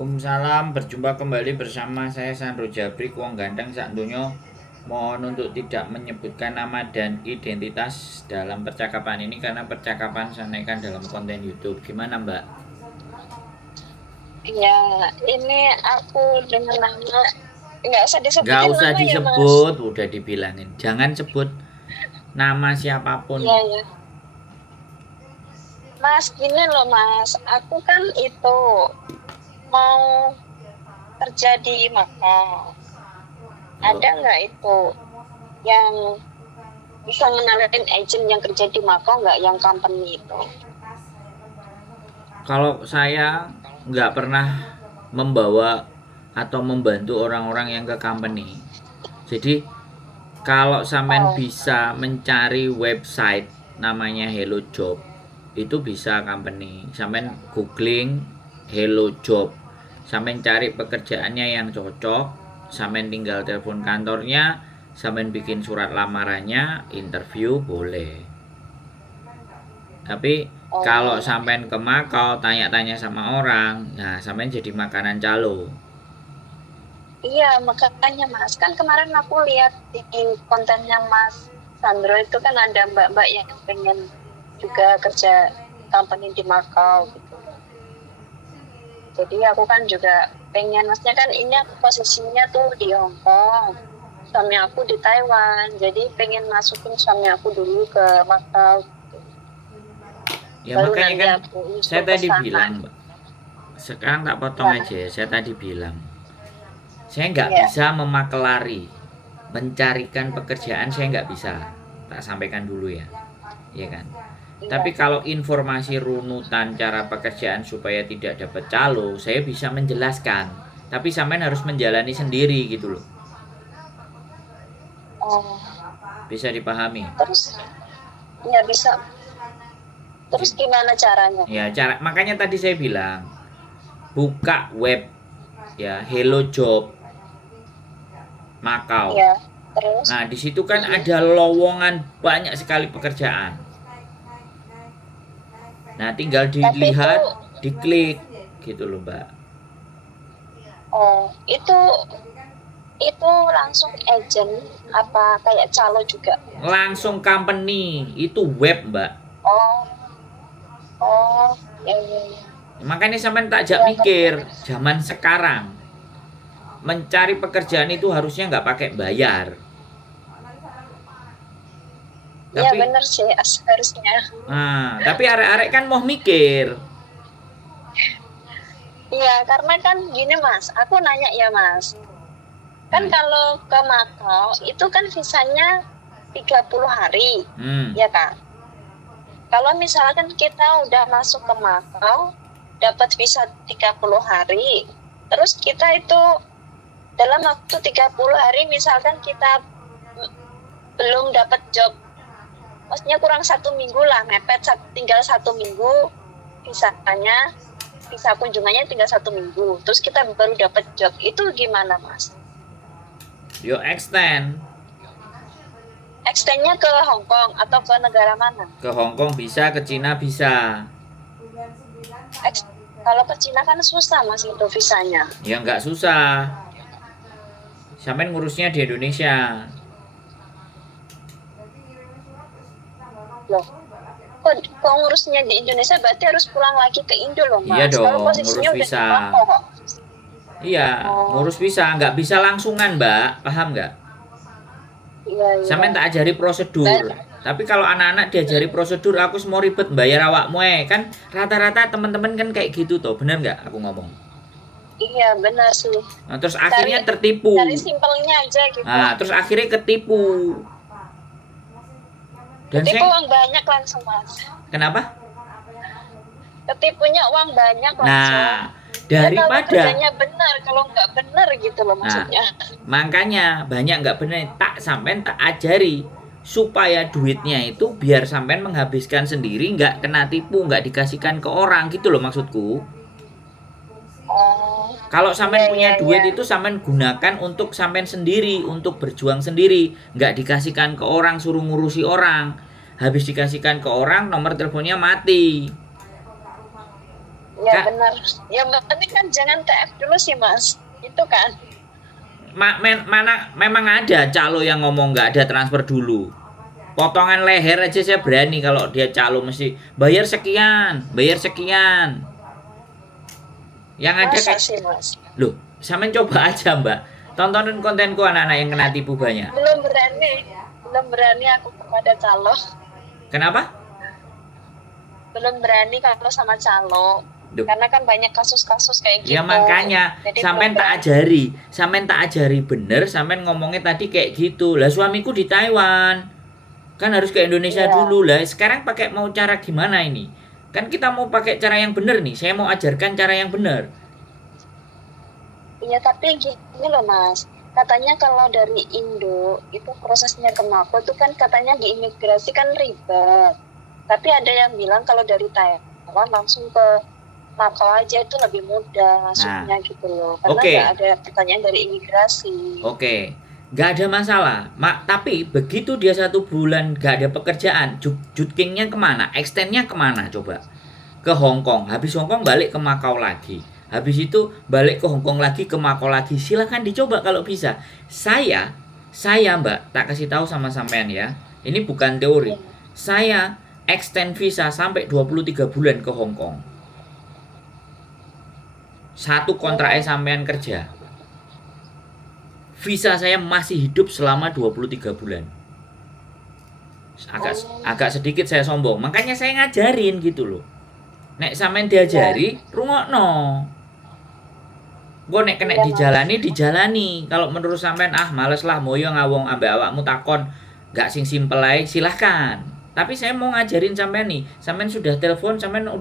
Waalaikumsalam, berjumpa kembali bersama saya Sandro Jabrik, wong ganteng sak donya. Mohon untuk tidak menyebutkan nama dan identitas dalam percakapan ini karena percakapan saya naikkan dalam konten YouTube. Gimana, Mbak? Ya, ini aku dengan nama nggak usah Gak disebutin usah nama ya Mas. disebut, udah dibilangin. Jangan sebut nama siapapun. Iya ya, Mas gini loh Mas, aku kan itu mau kerja di Makau. Ada nggak itu yang bisa ngenalin agent yang kerja di Makau nggak yang company itu? Kalau saya nggak pernah membawa atau membantu orang-orang yang ke company. Jadi kalau sampean Oh, bisa mencari website namanya Hello Job, itu bisa company. Sampean googling Hello Job, sampean cari pekerjaannya yang cocok, sampean tinggal telepon kantornya, sampean bikin surat lamarannya, interview boleh. Tapi kalau oh, sampean ke Makau tanya-tanya sama orang, nah sampean jadi makanan calo. iya makanya Mas, kan kemarin aku lihat di kontennya Mas Sandro itu kan ada mbak-mbak yang pengen juga kerja company di Makau gitu. Jadi aku kan juga pengen, maksudnya kan ini aku posisinya tuh di Hong Kong, suami aku di Taiwan, jadi pengen masukin suami aku dulu ke Makau, Ya baru makanya nanti kan aku saya nyusul ke tadi sana. bilang, Mbak. Sekarang tak potong Nah, aja ya. Saya tadi bilang, saya nggak ya, bisa memakelari, mencarikan pekerjaan saya nggak bisa. Tak sampaikan dulu ya, ya kan. Tapi iya. kalau informasi runutan cara pekerjaan supaya tidak dapat calo, saya bisa menjelaskan. Tapi sampean harus menjalani sendiri gitu loh. Oh, Bisa dipahami. terus ya bisa. Terus gimana caranya? Ya, cara makanya tadi saya bilang buka web ya Hello Job Makau. Ya, terus. Nah, di situ kan Mm-mm. ada lowongan banyak sekali pekerjaan. Nah, tinggal Tapi itu, dilihat, diklik gitu loh, Mbak. oh, itu langsung agent apa kayak calo juga? Langsung company, itu web, Mbak. Oh, oh, ya, ya, ya. Makanya sampai takjak Ya, mikir, ngerti. zaman sekarang mencari pekerjaan itu harusnya nggak pakai bayar. Ya Tapi, bener sih harusnya. tapi arek-arek kan mau mikir. Iya, karena kan gini Mas, aku nanya ya Mas. Kan Nah, kalau ke Makau itu kan visanya 30 hari, hmm, ya kan? Kalau misalkan kita udah masuk ke Makau, dapat visa 30 hari, terus kita itu dalam waktu 30 hari misalkan kita belum dapat job, maksudnya kurang 1 minggu lah, mepet tinggal 1 minggu visanya, visa kunjungannya tinggal 1 minggu, terus kita baru dapat job, itu gimana Mas? yo extend Extendnya ke Hong Kong atau ke negara mana? ke Hong Kong bisa, ke Cina bisa. Kalau ke Cina kan susah Mas itu visanya. Ya nggak susah. Sampai ngurusnya di Indonesia. Loh, kok ngurusnya di Indonesia berarti harus pulang lagi ke Indo loh Iya Mas. Kalau dong, ngurus posisinya udah di visa. Makau kok. Iya, Oh, ngurus visa nggak bisa langsungan, Mbak. Paham nggak? iya iya. Sampai tak ajari prosedur. Tapi kalau anak-anak diajari prosedur, aku semua ribet bayar awakmu kan rata-rata teman-teman kan kayak gitu tuh, bener nggak aku ngomong? Iya benar sih. Nah, terus Cari akhirnya tertipu. cari simpelnya aja gitu. Nah, terus akhirnya ketipu. Dan Ketipu saya uang banyak langsung Mas. kenapa? Ketipunya uang banyak langsung. Nah, Ya kalau daripada kerjanya benar, kalau nggak benar gitu loh nah, maksudnya. makanya banyak nggak bener tak sampean tak ajari supaya duitnya itu biar sampean menghabiskan sendiri nggak kena tipu nggak dikasihkan ke orang gitu loh maksudku. Oh, Kalau iya sampean punya iya duit iya. itu sampean gunakan untuk sampean sendiri untuk berjuang sendiri nggak dikasihkan ke orang suruh ngurusi orang habis dikasihkan ke orang nomor teleponnya mati. Ya Kak, benar. Yang penting kan jangan TF dulu sih Mas. Itu kan. memang ada calo yang ngomong nggak ada transfer dulu. Potongan leher aja saya berani kalau dia calo mesti bayar sekian, bayar sekian. Yang ada Masa kayak, sih Mas? loh, sampean coba aja Mbak. Tontonin kontenku anak-anak yang kena tipu banyak. Belum berani. Belum berani aku kepada calo. Kenapa? Belum berani kalau sama calo. Duh, Karena kan banyak kasus-kasus kayak gitu. ya makanya Jadi sampean belum tak ajari, sampean tak ajari bener, sampean ngomongnya tadi kayak gitu. Lah suamiku di Taiwan, kan harus ke Indonesia Iya. dulu lah. Sekarang pakai mau cara gimana ini? Kan kita mau pakai cara yang bener nih. Saya mau ajarkan cara yang bener. Iya, tapi gini loh Mas. Katanya kalau dari Indo itu prosesnya ke Mako itu kan katanya di imigrasi kan ribet. Tapi ada yang bilang kalau dari Taiwan langsung ke Mako aja itu lebih mudah masuknya gitu loh. Karena Oke. nggak ada pertanyaan dari imigrasi. Oke, nggak ada masalah. Tapi begitu dia 1 bulan nggak ada pekerjaan, jutkingnya kemana? Extendnya kemana coba? Ke Hong Kong. Habis Hong Kong balik ke Makau lagi. Habis itu balik ke Hong Kong lagi, ke Makau lagi. Silahkan dicoba kalau bisa. Saya Mbak, tak kasih tahu sama sampean ya. Ini bukan teori. Saya extend visa sampai 23 bulan ke Hong Kong. Satu kontraknya sampean kerja. Visa saya masih hidup selama 23 bulan. Agak sedikit saya sombong. Makanya saya ngajarin gitu loh. Nek sampean diajari, rungokno. Gue nek kena dijalani. Kalau menurut sampean males lah moyo ngawong ambek awakmu takon gak sing simpel ae, silahkan. Tapi saya mau ngajarin sampean nih. Sampean sudah telepon, sampean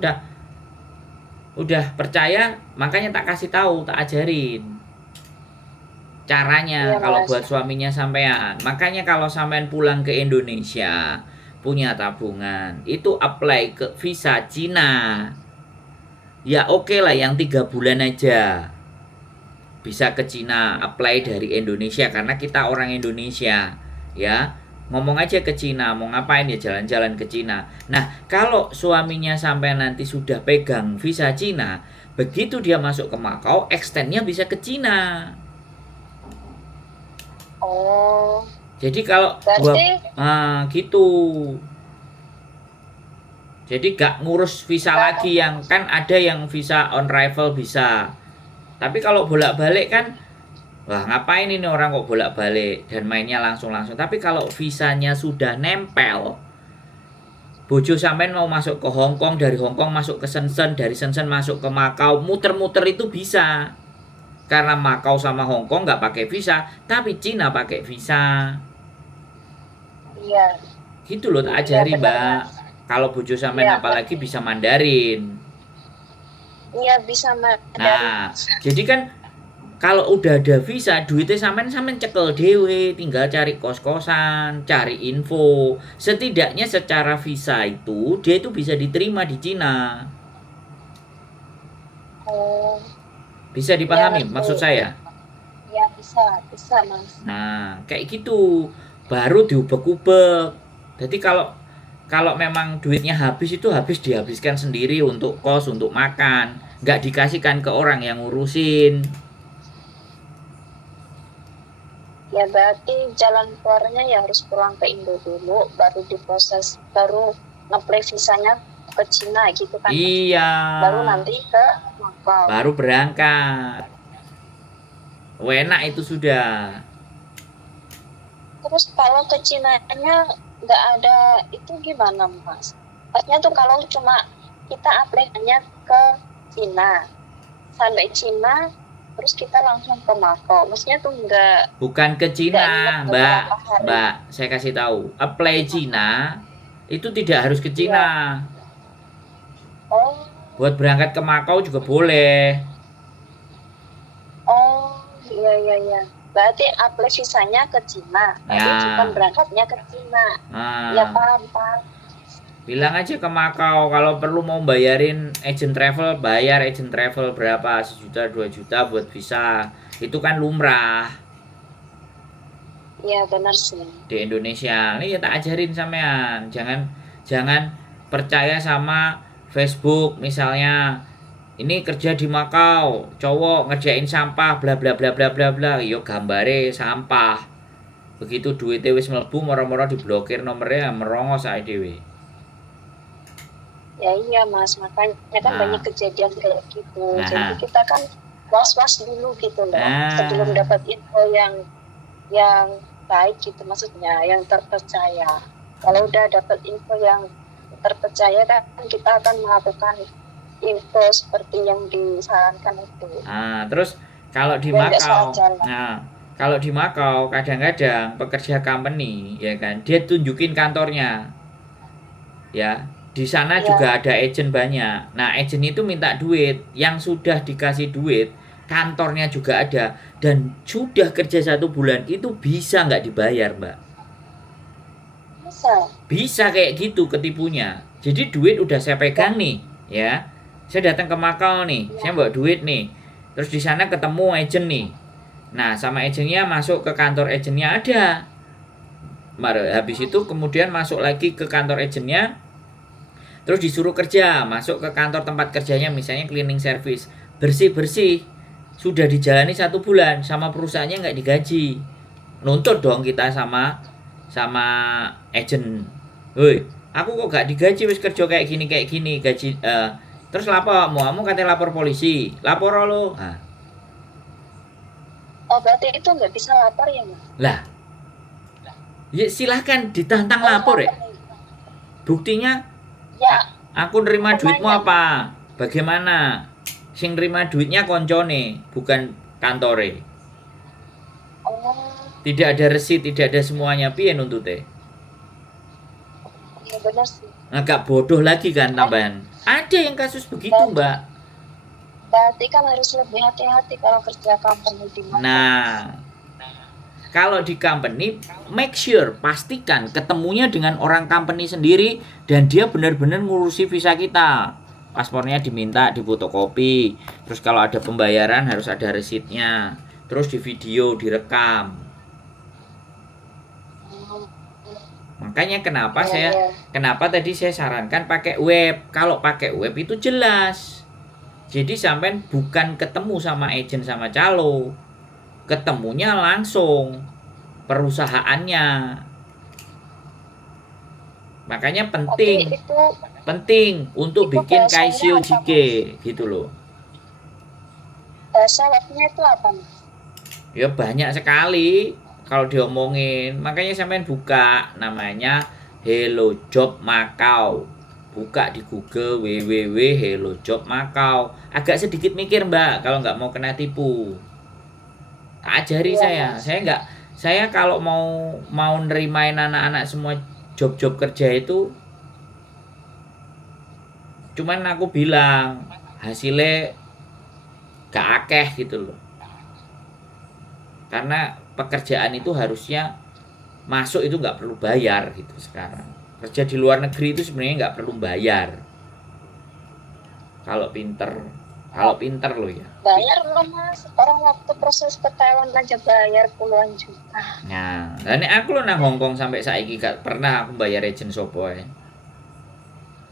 udah percaya, makanya tak kasih tahu, tak ajarin caranya kalau buat suaminya sampean. Makanya kalau sampean pulang ke Indonesia punya tabungan, itu apply ke visa Cina. Ya oke lah yang 3 bulan aja. Bisa ke Cina, apply dari Indonesia karena kita orang Indonesia, ya. Ngomong aja ke Cina, mau ngapain ya jalan-jalan ke Cina. Nah, kalau suaminya sampai nanti sudah pegang visa Cina, begitu dia masuk ke Makau, extendnya bisa ke Cina. Oh. Jadi kalau gitu. Jadi gak ngurus visa lagi yang kan ada yang visa on arrival bisa. Tapi kalau bolak-balik kan, wah ngapain ini orang kok bolak-balik dan mainnya langsung-langsung. Tapi kalau visanya sudah nempel, bojo sampean mau masuk ke Hong Kong, dari Hong Kong masuk ke Shenzhen, dari Shenzhen masuk ke Makau, muter-muter itu bisa. Karena Makau sama Hong Kong nggak pakai visa, tapi Cina pakai visa. Iya. Gitu loh tak ajari Mbak. Kalau bojo sampean apalagi bisa Mandarin. Iya bisa Mandarin. Nah, jadi kan kalau udah ada visa, duitnya sampean cekel dewe, tinggal cari kos-kosan, cari info. Setidaknya secara visa itu dia itu bisa diterima di Cina. Oh. Bisa dipahami maksud saya? Ya bisa Mas. Nah, kayak gitu. Baru diubek-ubek. Jadi kalau memang duitnya habis itu habis dihabiskan sendiri untuk kos, untuk makan, nggak dikasihkan ke orang yang ngurusin. Ya berarti jalan keluarnya ya harus pulang ke Indo dulu, baru diproses, baru ngeplay visanya ke Cina gitu kan? Iya. Baru nanti ke Makau. Baru berangkat. Enak itu sudah. Terus kalau ke Cina-nya nggak ada itu gimana Mas? Maksudnya tuh kalau cuma kita apply-nya ke Cina, sampai Cina, terus kita langsung ke Makau. Maksudnya tuh nggak. Bukan ke Cina, Mbak. Saya kasih tahu. Apply Cina itu tidak harus ke Cina. Oh. Buat berangkat ke Makau juga boleh. Oh, iya. Berarti apply visanya ke Cina, tapi cuma berangkatnya ke Cina. Ya paham. Bilang aja ke Makau, kalau perlu mau bayarin agent travel, bayar agent travel berapa, 1 juta 2 juta buat visa. Itu kan lumrah. Iya benar sih. Di Indonesia, ini ya tak ajarin sampean. Jangan percaya sama Facebook misalnya ini kerja di Makau, cowok ngerjain sampah bla bla bla bla bla bla, yo gambare sampah. Begitu duitnya wis mlebu moro-moro diblokir nomornya merongos ae dhewe. Ya iya Mas, makanya kan Nah. banyak kejadian kayak gitu. Nah. Jadi kita kan was-was dulu gitu loh, sebelum Nah. dapat info yang baik gitu, maksudnya yang terpercaya. Kalau udah dapat info yang terpercaya kan kita akan melakukan info seperti yang disarankan itu. Nah, terus kalau di Biar nggak Makau, salah jalan. nah kalau di Makau kadang-kadang pekerja company ya kan, dia tunjukin kantornya, ya di sana Ya. juga ada agent banyak. Nah agent itu minta duit, yang sudah dikasih duit kantornya juga ada dan sudah kerja 1 bulan itu bisa nggak dibayar mbak? Bisa kayak gitu ketipunya. Jadi duit udah saya pegang nih, ya. Saya datang ke Makau nih, saya bawa duit nih. Terus di sana ketemu agent nih. Nah, sama agentnya masuk ke kantor agentnya ada. Habis itu kemudian masuk lagi ke kantor agentnya. Terus disuruh kerja, masuk ke kantor tempat kerjanya misalnya cleaning service. Bersih-bersih. Sudah dijalani 1 bulan sama perusahaannya nggak digaji. Nuntut dong kita sama agent. Woi, aku kok gak digaji wis kerja kayak gini gaji terus lapor kamu katanya lapor polisi, lapor lo. Nah. Oh berarti itu nggak bisa lapor ya Mas? Lah, ya silahkan ditantang lapor ya. Buktinya ya aku nerima duitmu apa, bagaimana, sing nerima duitnya koncone bukan kantore. Tidak ada resit, tidak ada semuanya, piye nuntute? Ya benar sih. Agak bodoh lagi kan tambahan. Ada yang kasus begitu mbak. Berarti kan harus lebih hati-hati kalau kerja company di mana. Nah, kalau di company, make sure, pastikan ketemunya dengan orang company sendiri dan dia benar-benar ngurusi visa kita. Paspornya diminta difotokopi. Terus kalau ada pembayaran harus ada resitnya. Terus di video, direkam. Makanya kenapa tadi saya sarankan pakai web. Kalau pakai web itu jelas. Jadi sampean bukan ketemu sama agent sama calo. Ketemunya langsung perusahaannya. Makanya penting untuk bikin Kaisyo Jike gitu loh. Bahasa webnya itu apa Mas? Ya banyak sekali kalau diomongin. Makanya sampean buka namanya Hello Job Makau. Buka di Google www.hellojob Makau. Agak sedikit mikir mbak kalau nggak mau kena tipu. Tak ajari ya, saya kalau mau nerimain anak-anak semua job-job kerja itu cuman aku bilang hasilnya gak akeh gitu loh. Karena pekerjaan itu harusnya masuk itu nggak perlu bayar gitu sekarang. Kerja di luar negeri itu sebenarnya nggak perlu bayar. Kalau pinter loh ya. Bayar loh Mas, orang waktu proses ke Taiwan aja bayar puluhan juta. Nah, ini aku loh nang Hongkong sampai saiki gak pernah aku bayar agent sopo ya.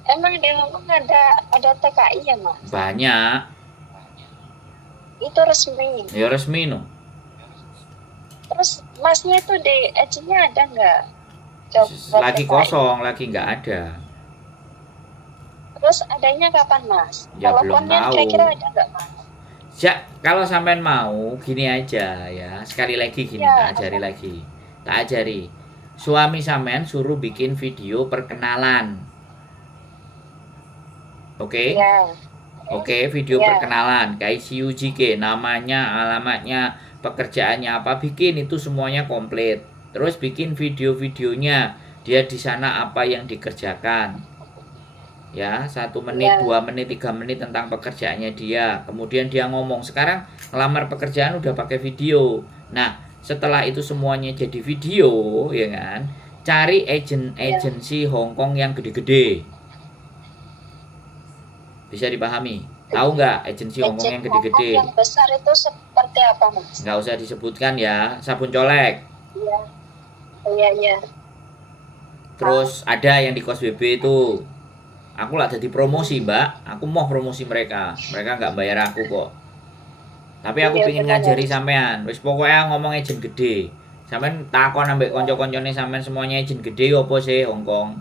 Emang di Hongkong ada TKI ya Mas? Banyak. Itu resmi. Ya resmi no. Terus Masnya itu di agentnya ada nggak? Lagi kosong, lagi nggak ada. Terus adanya kapan Mas? Ya belum tahu. Kira-kira ada nggak Mas? Ya, kalau sampean mau gini aja ya. Sekali lagi gini ya, tak ajari lagi. Tak ajari. Suami sampean suruh bikin video perkenalan. Oke? Ya. Oke, video perkenalan. Kaisyo Jike, namanya, alamatnya, pekerjaannya apa, bikin itu semuanya komplit. Terus bikin video-videonya. Dia di sana apa yang dikerjakan. Ya, 1 menit, 2 menit, 3 menit tentang pekerjaannya dia. Kemudian dia ngomong, sekarang ngelamar pekerjaan udah pakai video. Nah, setelah itu semuanya jadi video, ya kan? Cari agensi Hongkong yang gede-gede. Bisa dipahami? Tahu nggak agensi Hongkong yang gede-gede? Yang besar itu seperti apa Mas? Nggak usah disebutkan ya, sabun colek. Iya. Iya. Terus ada yang di Kos BB itu. Aku lah jadi promosi, Mbak. Aku mau promosi mereka. Mereka nggak bayar aku kok. Tapi aku Iya pengen benar ngajari Mas. sampean. Wis pokoknya ngomong agent gede. Sampean takon ambek kanca-kancane sampean semuanya agent gede opo sih Hongkong?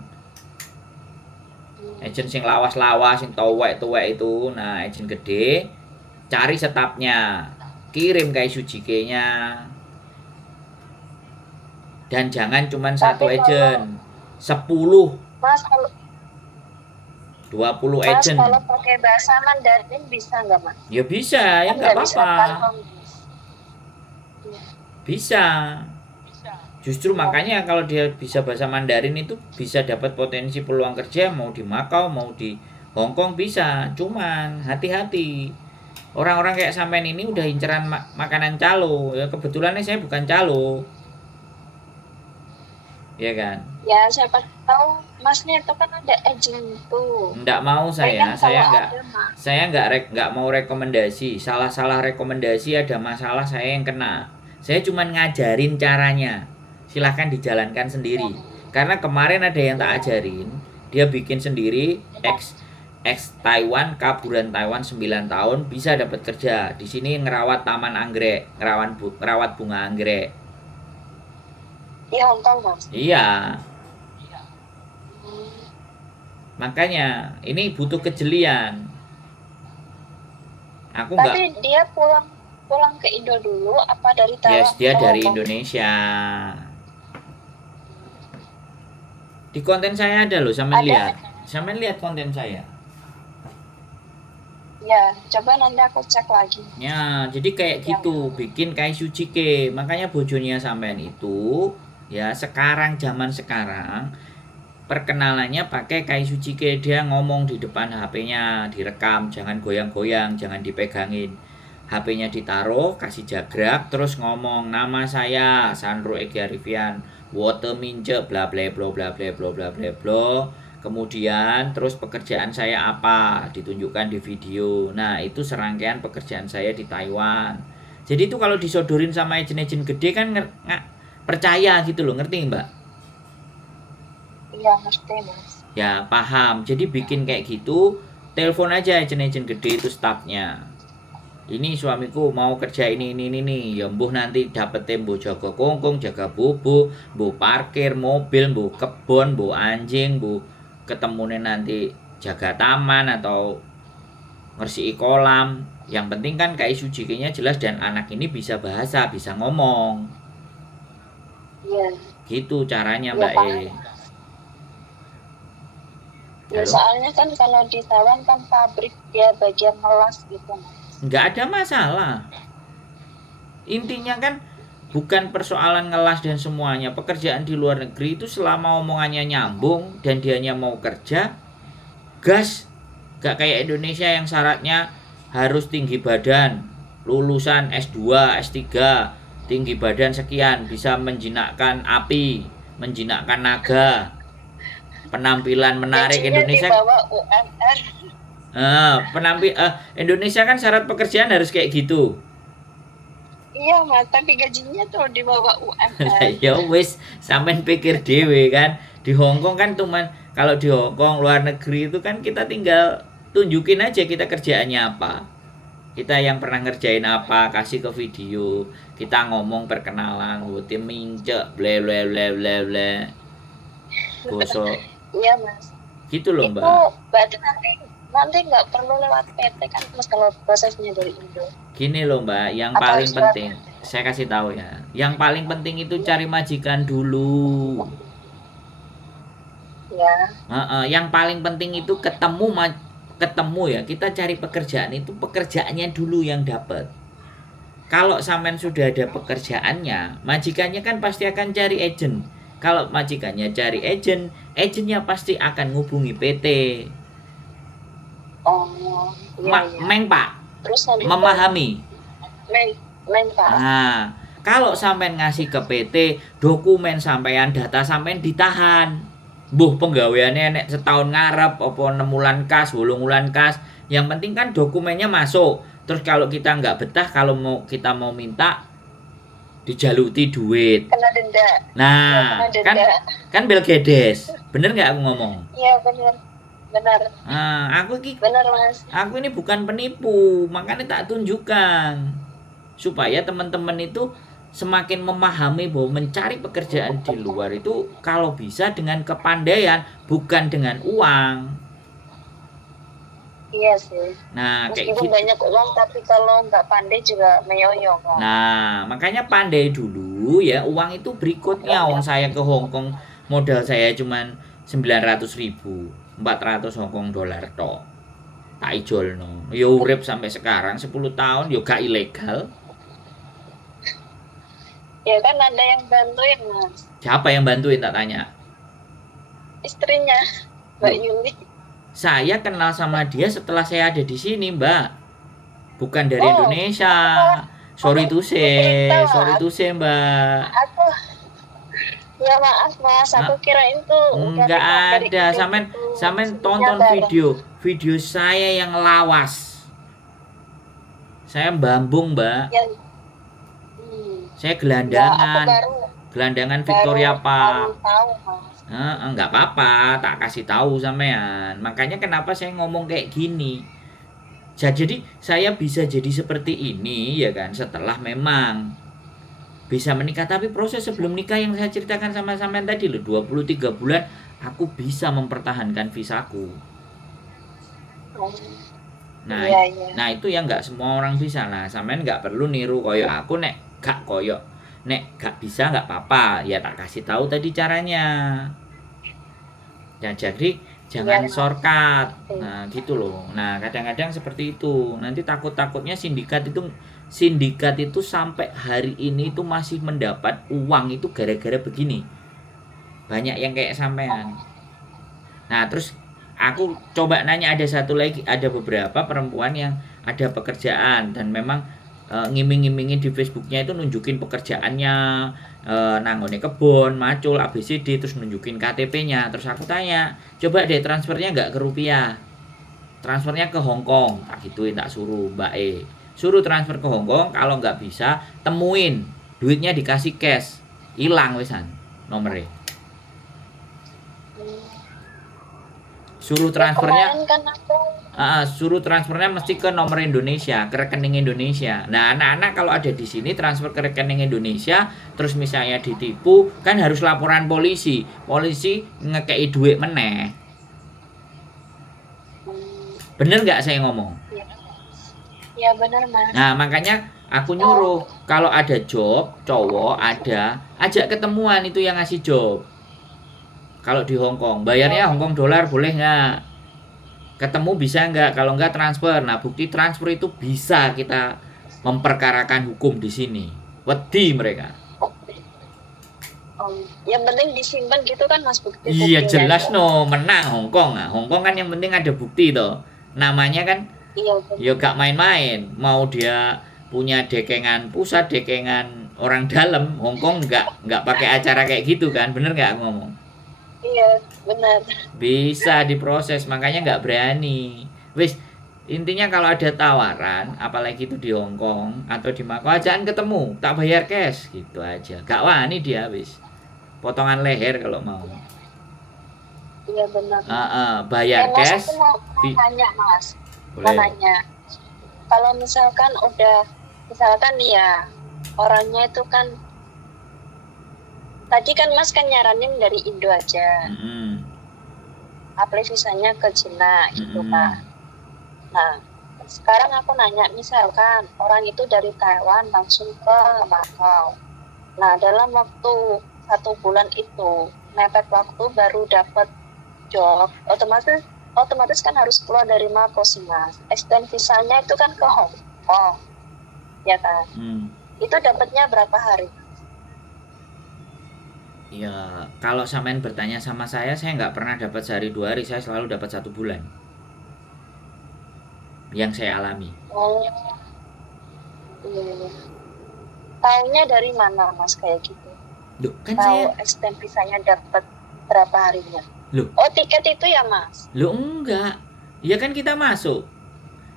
Agent sing lawas-lawas, sing tuwek-tuwek itu. Nah, agent gede cari setapnya. Kirim ke Sujike-nya. Dan jangan cuman satu Tapi kalau agent. 10, Mas kalau 20 Mas agent. kalau pakai bahasa Mandarin bisa nggak Mas? Ya bisa, ya Kan nggak nggak bisa apa-apa. paham. Iya. Bisa. Justru makanya kalau dia bisa bahasa Mandarin itu bisa dapat potensi peluang kerja mau di Makau mau di Hong Kong bisa. Cuman hati-hati. Orang-orang kayak sampean ini udah inceran makanan calo. Ya kebetulannya saya bukan calo. Ya kan? Ya siapa tahu Masnya itu kan ada agent tuh. Nggak mau saya. Pengen Saya kalau nggak ada Mas. saya nggak mau rekomendasi. Salah-salah rekomendasi ada masalah saya yang kena. Saya cuman ngajarin caranya. Silahkan dijalankan sendiri. Karena kemarin ada yang tak ajarin, dia bikin sendiri ex Taiwan, kaburan Taiwan 9 tahun bisa dapat kerja. Di sini ngerawat taman anggrek, ngerawat bunga anggrek. Di Hong Kong Mas. Iya, Hmm. makanya ini butuh kejelian. Aku nggak. Tapi dia pulang ke Indo dulu apa dari Yes, Taiwan dia ke dari Hong Kong? Indonesia. Di konten saya ada loh, sampean Ada. lihat. Sampean lihat konten saya. Ya, coba nanti aku cek lagi. Ya, jadi kayak gitu, bikin kayak Sujike. Makanya bojonya sampean itu ya sekarang zaman sekarang perkenalannya pakai kayak Sujike, dia ngomong di depan HP-nya, direkam, jangan goyang-goyang, jangan dipegangin. HP-nya ditaruh, kasih jagrak, terus ngomong nama saya Sandro Egi Arifian, water mince bla bla bla bla bla bla bla bla bla. Kemudian terus pekerjaan saya apa, ditunjukkan di video. Nah, itu serangkaian pekerjaan saya di Taiwan. Jadi itu kalau disodorin sama agent-agent gede kan nggak percaya gitu loh, ngerti Mbak? Iya, ngerti Mas. Ya paham. Jadi bikin kayak gitu, telepon aja agent-agent gede itu staffnya. Ini suamiku mau kerja ini ya mbuh nanti dapetin mbuh jaga kongkong, jaga bubuk, mbuh parkir mobil, mbuh kebon, mbuh anjing, mbuh ketemunya nanti jaga taman atau ngersii kolam. Yang penting kan kayak Sujike-nya jelas dan anak ini bisa bahasa, bisa ngomong. Iya. Gitu caranya Iya, Mbak paham. E. Ya, Halo? soalnya kan kalau di Taiwan kan pabrik dia bagian melas gitu Mas. Nggak ada masalah. Intinya kan bukan persoalan ngelas dan semuanya. Pekerjaan di luar negeri itu selama omongannya nyambung dan dianya mau kerja, gas. Gak kayak Indonesia yang syaratnya harus tinggi badan, lulusan S2, S3, tinggi badan sekian, bisa menjinakkan api, menjinakkan naga, penampilan menarik. Gajinya Indonesia di bawah UMR. Indonesia kan syarat pekerjaan harus kayak gitu. Iya Mas, tapi gajinya tuh di bawah UMR. Ya wis, sampean pikir dewe kan. Di Hong Kong kan cuman kalau di Hong Kong luar negeri itu kan kita tinggal tunjukin aja kita kerjaannya apa. Kita yang pernah ngerjain apa, kasih ke video. Kita ngomong perkenalan, tim mince, ble ble ble ble ble. Gosok. Iya Mas. Gitu loh, Itu Mbak. berarti nanti nggak perlu lewat PT kan Mas kalau prosesnya dari Indo. Gini loh Mbak, yang Atau paling surat. penting, saya kasih tahu ya. Yang paling penting itu cari majikan dulu. Ya. Yang paling penting itu ketemu ya. Kita cari pekerjaan itu pekerjaannya dulu yang dapat. Kalau sampean sudah ada pekerjaannya, majikannya kan pasti akan cari agent. Kalau majikannya cari agent, agentnya pasti akan ngubungi PT. Oh, iya, iya. Meng Pak, Terus nanti memahami. Meng Pak. Nah, kalau sampean ngasih ke PT, dokumen sampean, data sampean ditahan. Mbuh penggaweannya nek setahun ngarep apa 6 bulan kas, 8 bulan kas. Yang penting kan dokumennya masuk. Terus kalau kita nggak betah, kalau kita mau minta dijaluti duit. Kena denda. Nah, Kena denda. kan Bill Gates. Bener nggak aku ngomong? Iya benar. benar. Nah, Benar, Mas. aku ini bukan penipu, makanya tak tunjukkan supaya teman-teman itu semakin memahami bahwa mencari pekerjaan di luar itu kalau bisa dengan kepandaian, bukan dengan uang. Iya sih. Nah, kayak Meskipun gitu. banyak uang, tapi kalau nggak pandai juga meyoyo, Kak. Nah, makanya pandai dulu ya, uang itu berikutnya. Uang saya ke Hong Kong, modal saya cuman 900.000, 400 Hong Kong dolar tok. Tak ijolno. Ya urip sampai sekarang 10 tahun ya gak ilegal. Ya kan ada yang bantuin, Mas. Siapa yang bantuin tak tanya? Istrinya, Mbak Loh, Yuli. saya kenal sama dia setelah saya ada di sini, Mbak. Bukan dari Oh, Indonesia. aku malah Sorry aku to cerita, say, sorry Mas. to say, Mbak. Aku, ya maaf, Mas. Aku Ah, kirain tuh udah enggak nikah dari ada. Indo Samen gitu. samen Istrinya tonton bareng. video saya yang lawas. Saya bambung, Mbak. Ya, Saya ya aku gelandangan. baru Gelandangan baru Victoria baru Park. tahu, Mas. Enggak apa-apa, tak kasih tahu sampean. Makanya kenapa saya ngomong kayak gini. Jadi saya bisa jadi seperti ini ya kan setelah memang bisa menikah, tapi proses sebelum nikah yang saya ceritakan sama sampean tadi loh, 23 bulan aku bisa mempertahankan visaku. Oh, Nah, iya, iya. nah itu yang nggak semua orang bisa. Nah, sampean nggak perlu niru koyo aku, nek gak bisa nggak apa-apa. Ya tak kasih tahu tadi caranya. Ya jadi jangan Iya, Mas. shortcut. Nah, gitu loh. Nah, kadang-kadang seperti itu. Nanti takut-takutnya sindikat itu sampai hari ini itu masih mendapat uang itu gara-gara begini. Banyak yang kayak sampean. Nah, terus aku coba nanya, ada satu lagi, ada beberapa perempuan yang ada pekerjaan dan memang ngiming-ngimingin di Facebooknya itu nunjukin pekerjaannya, nanggone kebon, macul, ABCD, terus nunjukin KTP-nya. Terus aku tanya, coba deh transfernya nggak ke rupiah, transfernya ke Hong Kong. Tak gituin, tak suruh Mbak suruh transfer ke Hong Kong. Kalau nggak bisa, temuin duitnya dikasih cash, hilang wisan nomornya. Suruh Ya transfernya kemarin kan aku suruh transfernya mesti ke nomor Indonesia, ke rekening Indonesia. Nah, anak-anak kalau ada di sini transfer ke rekening Indonesia, terus misalnya ditipu, kan harus laporan polisi. Polisi ngekei duit meneh. Bener nggak saya ngomong? ya, ya benar, Mas. Nah, makanya aku nyuruh kalau ada job cowok ada, ajak ketemuan itu yang ngasih job. Kalau di Hong Kong, bayarnya Hong Kong dolar boleh nggak? Ketemu bisa nggak? Kalau nggak transfer. Nah, bukti transfer itu bisa kita memperkarakan hukum di sini. Wedi mereka. Yang penting disimpan gitu kan, Mas, bukti. Iya jelas no, menang Hong Kong. Nah, Hong Kong kan yang penting ada bukti toh. Namanya kan Iya, benar. ya gak main-main. Mau dia punya dekengan pusat, dekengan orang dalam, Hong Kong nggak pakai acara kayak gitu kan? Bener nggak ngomong? Iya, benar. Bisa diproses, makanya nggak berani. Wis, intinya kalau ada tawaran, apalagi itu di Hong Kong atau di Makau, ajaan ketemu, tak bayar cash, gitu aja. Gak wani dia, wis. Potongan leher kalau mau. Iya, benar. Bayar Mas, cash. aku mau nanya, Mas. Mau Boleh. nanya. Kalau misalkan nih ya, orangnya itu kan, tadi kan Mas kan nyaranin dari Indo aja. Apply visanya ke Cina gitu kan. Nah, sekarang aku nanya, misalkan orang itu dari Taiwan langsung ke Makau. Nah, dalam waktu 1 bulan itu, mepet waktu baru dapat job, otomatis kan harus keluar dari Makau sih, Mas. Extend visanya itu kan ke Hong Kong, ya kan? Itu dapatnya berapa hari? Ya, kalau sampean bertanya sama saya nggak pernah dapat sehari 2 hari, saya selalu dapat 1 bulan. Yang saya alami. Taunya dari mana, Mas, kayak gitu? Loh, kan Tahu saya extend visanya dapat berapa harinya? Loh. Oh, tiket itu ya, Mas? Loh, enggak. Ya kan kita masuk.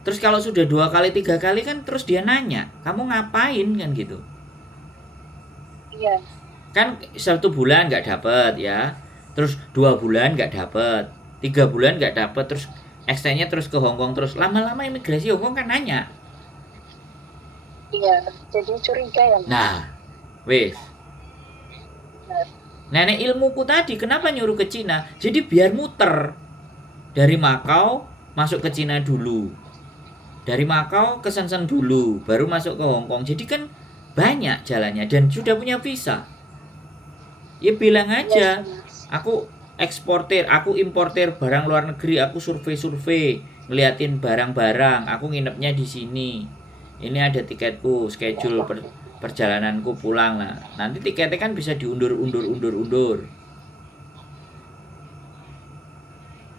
Terus kalau sudah 2 kali 3 kali kan terus dia nanya, kamu ngapain kan gitu. Iya. Kan 1 bulan nggak dapet ya, terus 2 bulan nggak dapet, 3 bulan nggak dapet, terus extendnya terus ke Hong Kong, terus lama-lama imigrasi Hong Kong kan nanya. Iya, jadi curiga ya Mas. Nah, wes. Nenek ilmuku tadi kenapa nyuruh ke Cina? Jadi biar muter. Dari Makau masuk ke Cina dulu. Dari Makau ke Shenzhen dulu, baru masuk ke Hong Kong. Jadi kan banyak jalannya dan sudah punya visa. Ya bilang aja, Iya sih, Mas. aku eksportir, aku importir barang luar negeri, aku survei-survei, ngeliatin barang-barang, aku nginepnya di sini. Ini ada tiketku, schedule perjalananku pulang lah. Nanti tiketnya kan bisa diundur.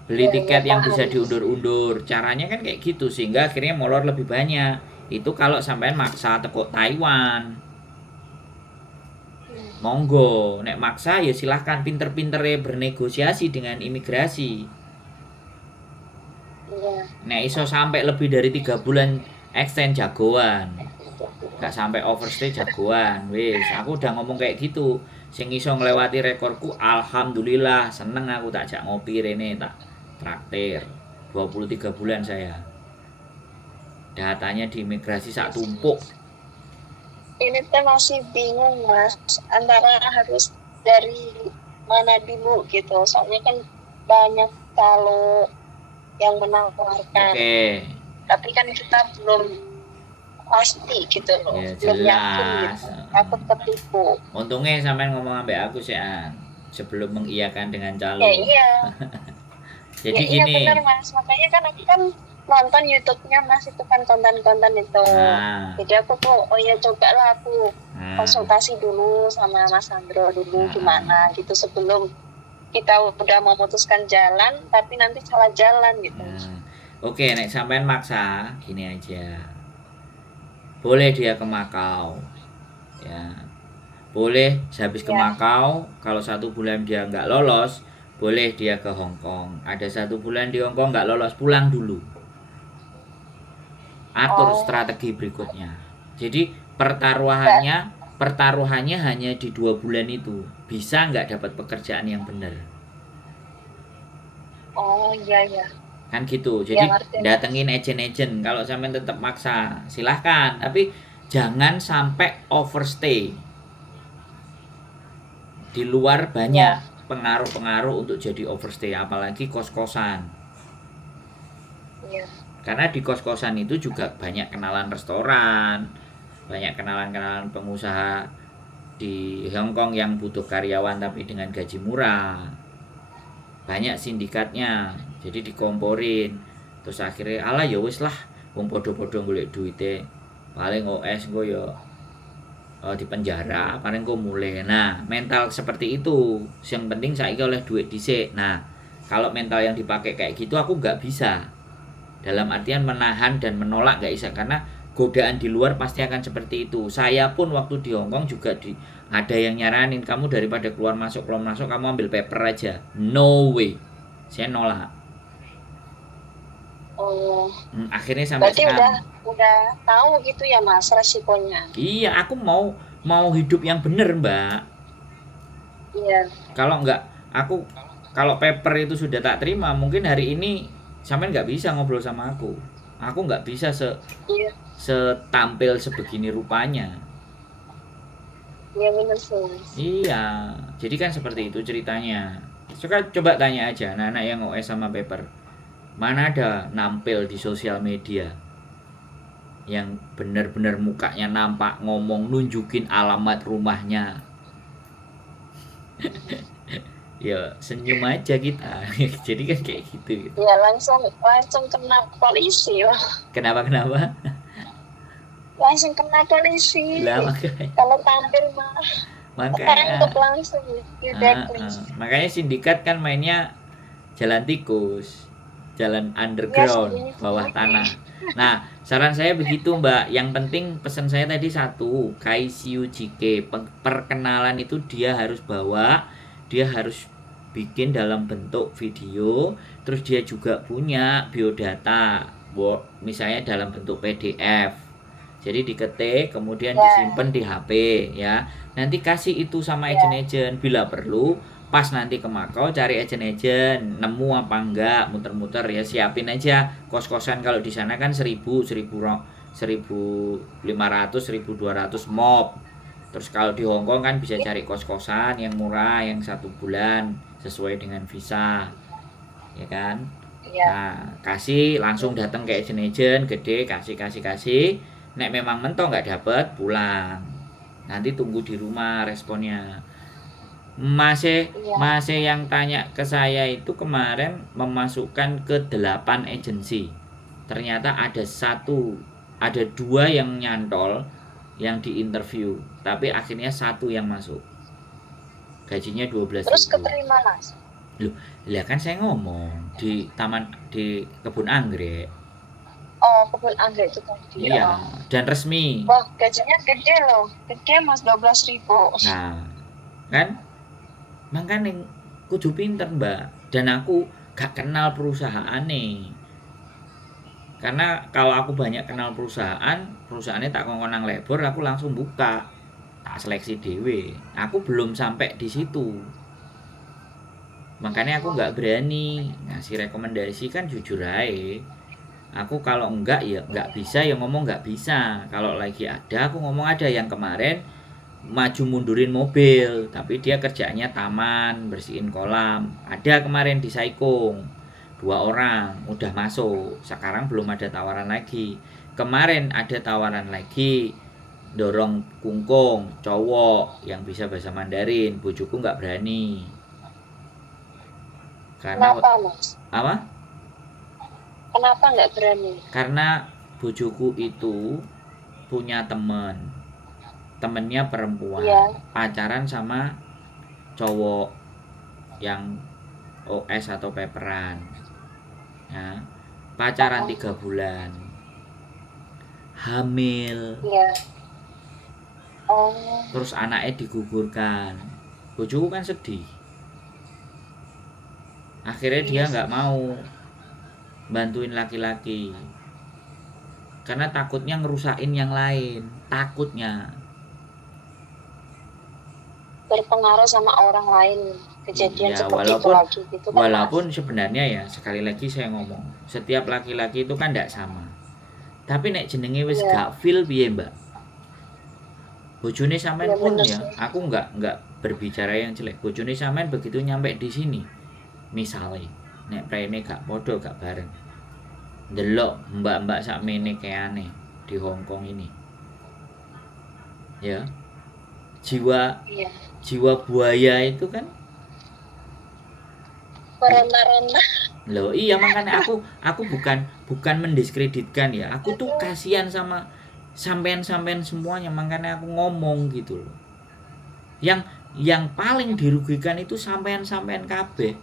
Beli Iya, tiket yang paham, bisa Mas. diundur-undur. Caranya kan kayak gitu sehingga akhirnya molor lebih banyak. Itu kalau sampean maksa teko Taiwan. Monggo, nek maksa ya silahkan pinter-pintere bernegosiasi dengan imigrasi. Iya. Nek iso sampai lebih dari 3 bulan extend jagoan. Gak sampai overstay jagoan. Wis, aku udah ngomong kayak gitu. Sing iso nglewati rekorku alhamdulillah, seneng aku tak jak ngopi rene tak traktir. 23 bulan saya. Datanya di imigrasi sak tumpuk. Ini teh masih bingung Mas, antara harus dari mana dulu gitu. Soalnya kan banyak kalau yang menawarkan. Oke. Tapi kan kita belum pasti gitu loh. Ya Belum yakin jelas. gitu. Takut ketipu. Untungnya sampean ngomong ambek aku sih sebelum mengiyakan dengan calo. Ya iya. Jadi Ya iya gini. benar Mas. Makanya kan aku kan nonton YouTube-nya Mas, itu kan konten-konten itu. Nah, Jadi aku tuh oh ya cobalah aku konsultasi dulu sama Mas Sandro dulu gimana gitu sebelum kita udah memutuskan jalan tapi nanti salah jalan gitu. Oke, nek sampean maksa gini aja. Boleh dia ke Makau. Ya. Boleh habis ke Ya. Makau, kalau 1 bulan dia nggak lolos, boleh dia ke Hong Kong. Ada 1 bulan di Hong Kong nggak lolos, pulang dulu. Atur strategi berikutnya. Jadi pertaruhannya hanya di 2 bulan itu. Bisa nggak dapat pekerjaan yang benar. Oh iya ya. Kan gitu. Jadi Ya, ngerti. datengin agen-agen. Kalau sampean tetap maksa, silahkan. Tapi jangan sampai overstay. Di luar banyak pengaruh-pengaruh untuk jadi overstay, apalagi kos-kosan. Iya. Karena di kos-kosan itu juga banyak kenalan restoran, banyak kenalan-kenalan pengusaha di Hong Kong yang butuh karyawan tapi dengan gaji murah. Banyak sindikatnya, jadi dikomporin. Terus akhirnya ala ya wis lah, wong podo-podo golek duite. Paling OS gue ya di penjara, paling gue mulai. Nah, mental seperti itu. Yang penting saiki oleh duit dhisik. Nah, kalau mental yang dipakai kayak gitu aku nggak bisa. Dalam artian menahan dan menolak nggak bisa, karena godaan di luar pasti akan seperti itu. Saya pun waktu di Hong Kong juga ada yang nyaranin, kamu daripada keluar masuk kamu ambil paper aja. No way, saya nolak. Oh. Akhirnya sampai Berarti sekarang. udah tahu gitu ya Mas resikonya. Iya, aku mau hidup yang bener Mbak. Iya. Kalau paper itu sudah tak terima, mungkin hari ini sampean nggak bisa ngobrol sama aku. Aku nggak bisa Iya. setampil sebegini rupanya. Iya benar sih Mas. Iya, jadi kan seperti itu ceritanya. Coba tanya aja anak-anak yang OS sama paper, mana ada nampil di sosial media yang benar-benar mukanya nampak, ngomong, nunjukin alamat rumahnya. Ya senyum aja kita. Jadi kan kayak gitu. Ya langsung kena polisi loh. Kenapa? Langsung kena polisi. Lah makanya. Kalau tampil mah tangkep langsung di blacklist. Makanya sindikat kan mainnya jalan tikus, jalan underground, bawah tanah. Nah, saran saya begitu Mbak. Yang penting pesan saya tadi satu, KICU JK, perkenalan itu dia harus bikin dalam bentuk video, terus dia juga punya biodata, misalnya dalam bentuk PDF. Jadi diketik, kemudian disimpan di HP ya. Nanti kasih itu sama agen-agen, bila perlu pas nanti ke Makau cari agen-agen, nemu apa enggak, muter-muter ya, siapin aja kos-kosan. Kalau di sana kan 1.500 1.200 mob. Terus kalau di Hong Kong kan bisa cari kos-kosan yang murah, yang 1 bulan sesuai dengan visa, ya kan. Iya. Nah, kasih langsung datang ke agen-agen gede, kasih. Nek memang mentok nggak dapet, pulang. Nanti tunggu di rumah responnya. Masih yang tanya ke saya itu kemarin memasukkan ke 8 agensi. Ternyata ada 2 yang nyantol, yang di interview, tapi akhirnya 1 yang masuk. Gajinya 12.000. Terus keterima Mas? Loh, lah kan saya ngomong di kebun anggrek. Oh, kebun anggrek itu tadi. Iya, dan resmi. Wah, gajinya gede loh. Gede Mas, 12.000. Nah, kan makanya kudu pinter Mbak. Dan aku gak kenal perusahaan nih. Karena kalau aku banyak kenal perusahaannya tak kongkon nang lebur, aku langsung buka, tak seleksi dewe. Aku belum sampai di situ. Makanya aku nggak berani ngasih rekomendasi, kan jujur aja. Aku kalau enggak ya nggak bisa, ya ngomong nggak bisa. Kalau lagi ada aku ngomong ada. Yang kemarin maju mundurin mobil, tapi dia kerjanya taman, bersihin kolam. Ada kemarin di Saikung 2 orang udah masuk, sekarang belum ada tawaran lagi. Kemarin ada tawaran lagi, dorong kungkung cowok yang bisa bahasa Mandarin. Bojoku nggak berani. Karena Kenapa Mas? apa? Kenapa nggak berani? Karena bojoku itu punya temennya perempuan, pacaran sama cowok yang OS atau paperan. Ya, pacaran 3 bulan, hamil, terus anaknya digugurkan. Bojoku kan sedih. Akhirnya dia nggak mau bantuin laki-laki karena takutnya ngerusain yang lain, takutnya berpengaruh sama orang lain, kejadian ya, seperti itu lagi gitu kan. Walaupun sebenarnya ya, sekali lagi saya ngomong, setiap laki-laki itu kan tidak sama. Tapi nek jenenge wis gak feel piye Mbak, bojone sampean pun ya, aku nggak berbicara yang jelek. Bojone sampean begitu nyampe di sini, misalnya nek prene gak podo, gak bareng, ndelok mbak-mbak sakmene kayane di Hong Kong ini, ya, jiwa buaya itu kan meronta-ronta. Loh iya, makanya aku bukan mendiskreditkan ya. Aku tuh kasihan sama sampean semuanya, makanya aku ngomong gitu loh. Yang paling dirugikan itu sampean kabeh.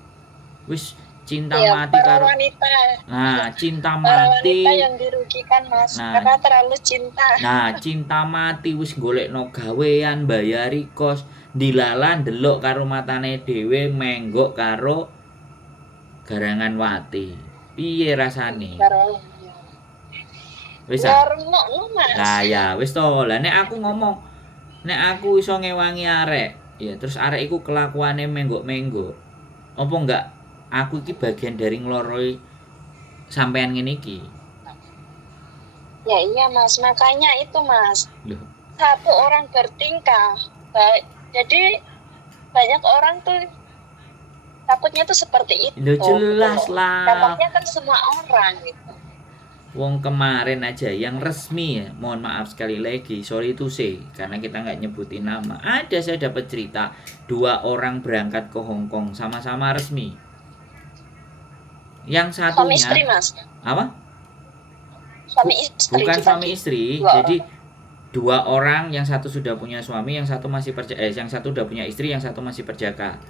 Wis cinta mati karo wanita. Nah, cinta mati yang dirugikan Mas, karena terlalu cinta. Nah, cinta mati wis golekno gawean, bayari kos, dilalah ndelok karo matane dhewe menggok karo garangan wati. Piye rasane? Wis lah ya wis to. Lah nek aku ngomong, nek aku iso ngewangi arek, ya terus arek iku kelakuane menggok-menggok. Apa enggak aku iki bagian dari ngloroi sampean ngene iki? Ya iya Mas, makanya itu Mas. Loh. Satu orang bertingkah baik. Jadi banyak orang tuh takutnya tuh seperti itu. Loh jelas lah. Dampaknya kan semua orang gitu. Wong kemarin aja yang resmi ya, mohon maaf sekali lagi, sorry to say, karena kita nggak nyebutin nama. Ada saya dapat cerita 2 orang berangkat ke Hong Kong sama-sama resmi. Yang satunya. Suami istri Mas. Apa? Suami istri. Bukan suami istri. Jadi 2 orang, yang satu sudah punya suami, yang satu masih yang satu udah punya istri, yang satu masih perjaka.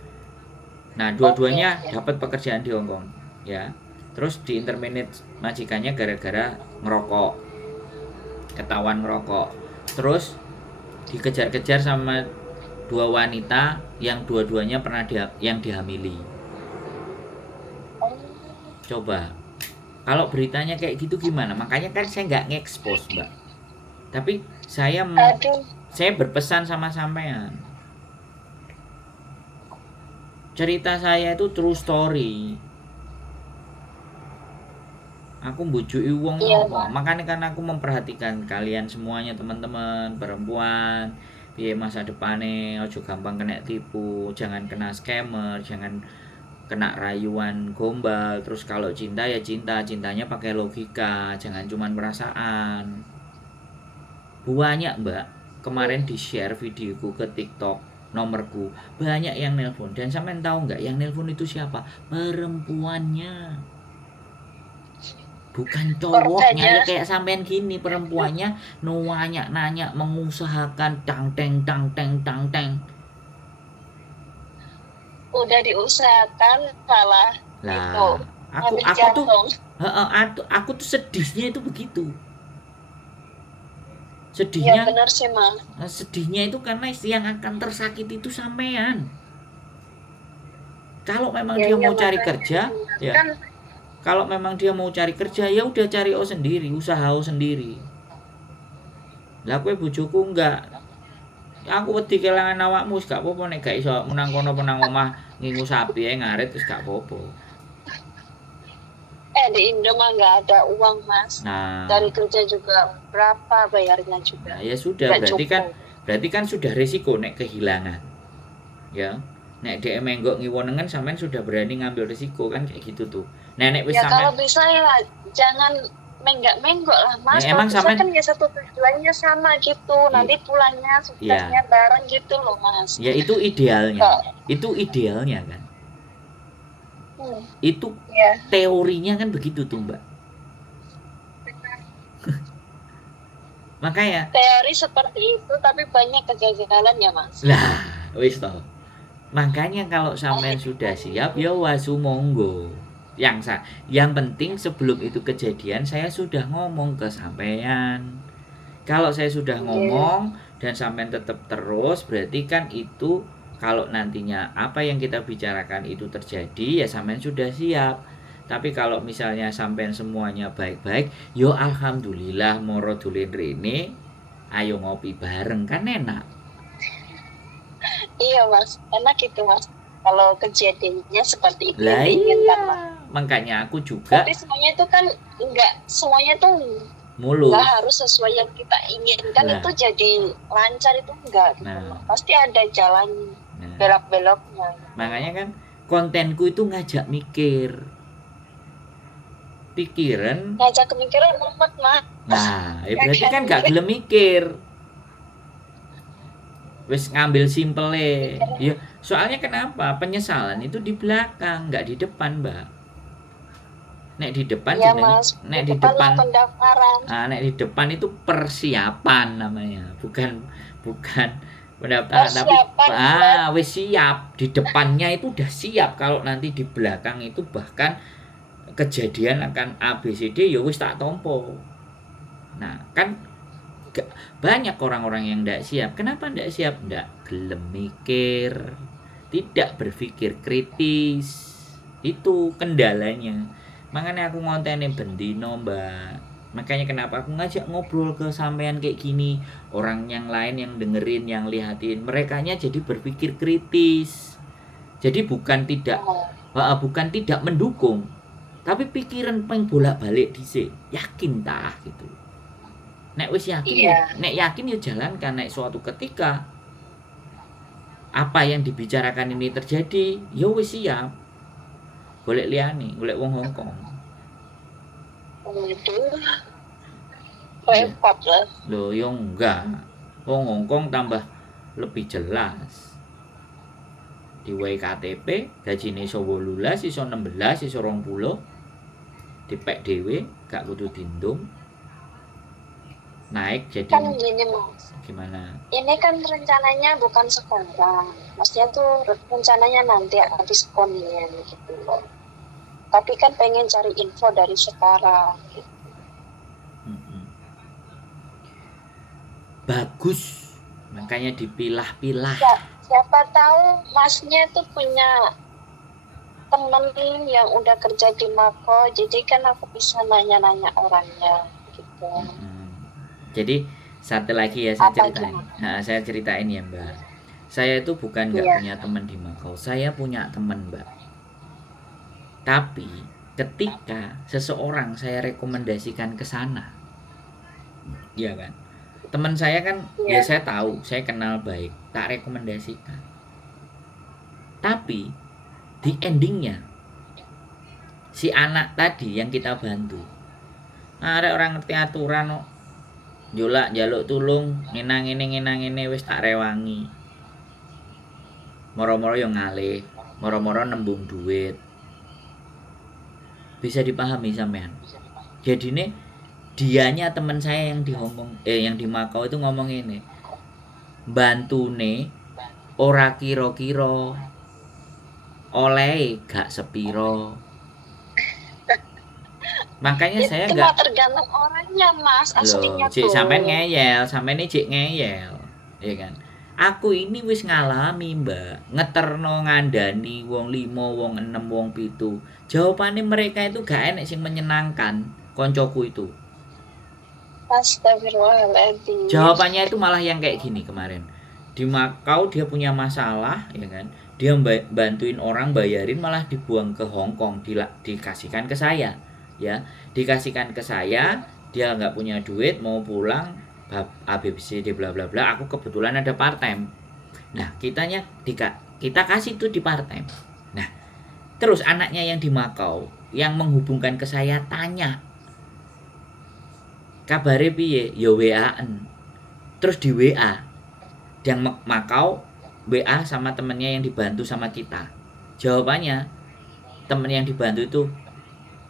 Nah, dua-duanya dapat pekerjaan di Hong Kong, ya. Terus di interminate majikannya gara-gara ngerokok, ketahuan ngerokok. Terus dikejar-kejar sama 2 wanita yang dua-duanya pernah yang dihamili. Coba, kalau beritanya kayak gitu gimana? Makanya kan saya nggak nge-expose Mbak. Tapi saya berpesan sama sampean. cerita saya itu true story. Aku mbujui wong Iya, apa? Makanya kan aku memperhatikan kalian semuanya teman-teman perempuan. Piye masa depane, ojo gampang kena tipu, jangan kena scammer, jangan kena rayuan gombal. Terus kalau cinta ya cinta, cintanya pakai logika, jangan cuman perasaan. Banyak mbak, kemarin di share videoku ke TikTok nomorku, banyak yang nelpon. Dan sampean tahu nggak yang nelpon itu siapa? Perempuannya, bukan cowoknya. Ya korbannya kayak sampean gini, perempuannya nanya mengusahakan tang teng tang teng tang teng. udah diusahakan malah itu Lah aku ambil aku tuh jantung. aku tuh sedihnya itu begitu. Iya Sedihnya benar sih mas. sedihnya itu karena yang akan tersakiti itu sampean. Kalau memang Ya dia iya mau cari makanya kerja, ya. kan. Kalau memang dia mau cari kerja, ya udah cari sendiri, usaha sendiri. Lah kowe bojoku enggak. Aku wedi kelangan awakmu wis gak apa-apa nek gak iso menang kono penang omah ngingu sapi ae ngarit wis gak apa-apa. Di Indo mah nggak ada uang mas. Nah, Dari kerja juga berapa bayarnya juga nah ya sudah nggak cukup. berarti kan sudah resiko nek kehilangan. Ya. Nek dhek menggok ngiwonengen sampean sudah berani ngambil resiko kan kayak gitu tuh. Nek wis Ya kalau sampean bisa ya jangan menggak-menggok lah mas. emang Kalau bisa sampean kan ya satu tujuannya sama gitu. Nanti pulangnya ya, suksesnya bareng gitu loh mas. ya itu idealnya. Kok, Itu idealnya kan. hmm, Itu ya teorinya kan begitu tuh, Mbak. Makanya teori seperti itu tapi banyak kegagalan ya mas. lah wis toh. Makanya kalau sampean sudah siap ya wasu monggo. Yang penting sebelum itu kejadian saya sudah ngomong ke sampean. Kalau saya sudah ngomong dan sampean tetap terus berarti kan itu kalau nantinya apa yang kita bicarakan itu terjadi ya sampean sudah siap. Tapi kalau misalnya sampean semuanya baik-baik, yo alhamdulillah moro dolen rene, ayo ngopi bareng kan enak. Iya mas, enak itu mas. Kalau kejadiannya seperti itu Lah yang diinginkan iya. mas. Makanya aku juga Tapi semuanya itu kan enggak, semuanya tuh mulus. nggak harus sesuai yang kita inginkan. Nah. Itu jadi lancar itu enggak gitu. Nah. Pasti ada jalan Nah, belok-beloknya. makanya kan kontenku itu ngajak mikir. Pikiran. Ngajak kemikiran mumet mah. Nah, ya berarti kan gak gelem mikir. Wis ngambil simpele. Ya, soalnya kenapa? Penyesalan itu di belakang, nggak di depan, Mbak. Nek di depan Ya jenenge, mas, nek di depan depan, pendaftaran. nek di depan itu persiapan namanya, bukan pendaftaran tapi Persiapan wis siap. Di depannya itu udah siap. Kalau nanti di belakang itu bahkan kejadian akan ABCD ya wis tak tompo. Nah, kan banyak orang-orang yang tidak siap. Kenapa tidak siap? Tidak gelem mikir, tidak berpikir kritis. Itu kendalanya. Makanya aku ngontenin bendino, Mbak. Makanya kenapa aku ngajak ngobrol ke sampean kayak gini. Orang yang lain yang dengerin, yang lihatin, merekanya jadi berpikir kritis. Jadi bukan tidak mendukung, tapi pikiran peng bolak-balik dhisik. Yakin tah gitu. Nek wis yakin nek yakin ya jalankan. Nek suatu ketika apa yang dibicarakan ini terjadi, ya wis siap. Golek liyane, golek wong Hongkong. itu repot lah. Loh, ya enggak. Wong Hongkong tambah lebih jelas. Di KTP gajine iso 18, iso 16, iso 20. Dipek dhewe, gak kudu dindung. Naik jadi Kan gini mas, gimana? ini kan rencananya bukan sekarang, maksudnya tuh rencananya nanti habis konian gitu loh. Tapi kan pengen cari info dari sekarang gitu. Bagus, makanya dipilah-pilah. Ya, siapa tahu masnya tuh punya temen yang udah kerja di Mako, jadi kan aku bisa nanya-nanya orangnya gitu. Jadi satu lagi ya saya ceritain. Nah, saya ceritain ya Mbak. Saya itu bukan nggak Iya. punya teman di Makau, saya punya teman, Mbak. Tapi ketika seseorang saya rekomendasikan ke sana, ya kan, teman saya kan, ya Iya. saya tahu, saya kenal baik, tak rekomendasikan. Tapi di endingnya si anak tadi yang kita bantu, ada orang ngerti aturan kok, njolak njaluk tulung, ngenang ini wis tak rewangi. Moro-moro yang ngalih, moro-moro nembung duit. Bisa dipahami sampean. Jadi nih dianya teman saya yang di yang di Makau itu ngomong ini, bantune ora kira-kira, oleh gak sepiro. Makanya saya Itu nggak, mah tergantung orangnya, Mas. Aslinya loh, cik tuh. sampean ngeyel, sampean ini cik ngeyel, ya kan? Aku ini wis ngalami, Mbak, ngeterno ngandani wong 5, wong 6, wong 7. Jawabannya mereka itu gak enek sing menyenangkan, koncoku itu. Astagfirullahaladzim. Jawabannya itu malah yang kayak gini kemarin. Di Makau dia punya masalah, ya kan? Dia bantuin orang bayarin malah dibuang ke Hong Kong, dikasihkan ke saya, ya. Dikasihkan ke saya, dia nggak punya duit, mau pulang, ABCD bla bla bla. Aku kebetulan ada part time. Nah, kita kasih tuh di part time. Nah, terus anaknya yang di Makau yang menghubungkan ke saya tanya, kabare piye? Ya WA-an. Terus di WA yang Makau WA sama temennya yang dibantu sama kita. Jawabannya temen yang dibantu itu,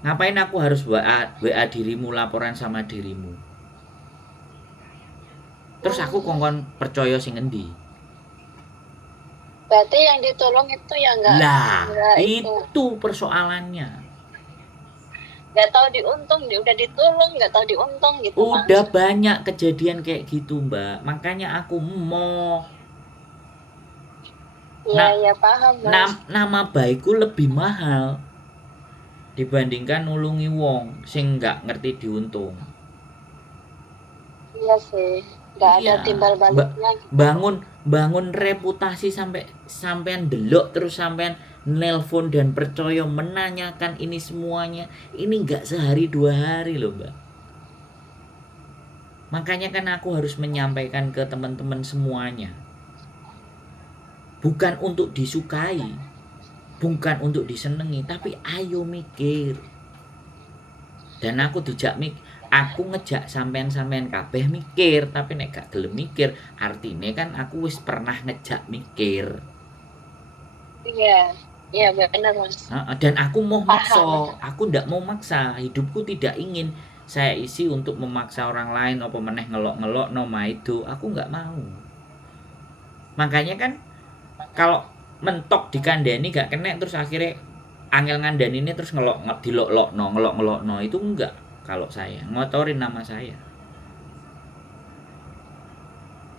ngapain aku harus WA dirimu, laporan sama dirimu. Terus aku kongkon percaya sing endi? Berarti yang ditolong itu ya enggak. Lah, itu. itu persoalannya. Nggak tahu diuntung, dia udah ditolong, nggak tahu diuntung gitu, Udah Mas. banyak kejadian kayak gitu, Mbak. Makanya aku mau Iya, paham, Mas. nama baikku lebih mahal dibandingkan nulungi wong sing nggak ngerti diuntung. Iya sih. Nggak ada Iya, timbal baliknya gitu. bangun reputasi sampean delok, terus sampean nelpon dan percaya menanyakan ini semuanya. Ini nggak sehari 2 hari loh, Mbak. Makanya kan aku harus menyampaikan ke teman-teman semuanya, bukan untuk disukai, bukan untuk disenengi, tapi ayo mikir. Dan aku ngejak sampean kabeh mikir, tapi nek gak gelem mikir, artine kan aku wis pernah ngejak mikir. Iya benar, Mas. Dan aku mau maksa, aku ndak mau maksa, hidupku tidak ingin saya isi untuk memaksa orang lain apa meneh ngelok-ngelok no maido, aku nggak mau. Makanya kan kalau mentok dikandani gak kena, terus akhirnya angel ngandani ini terus ngelok no itu enggak. Kalau saya ngotorin nama saya,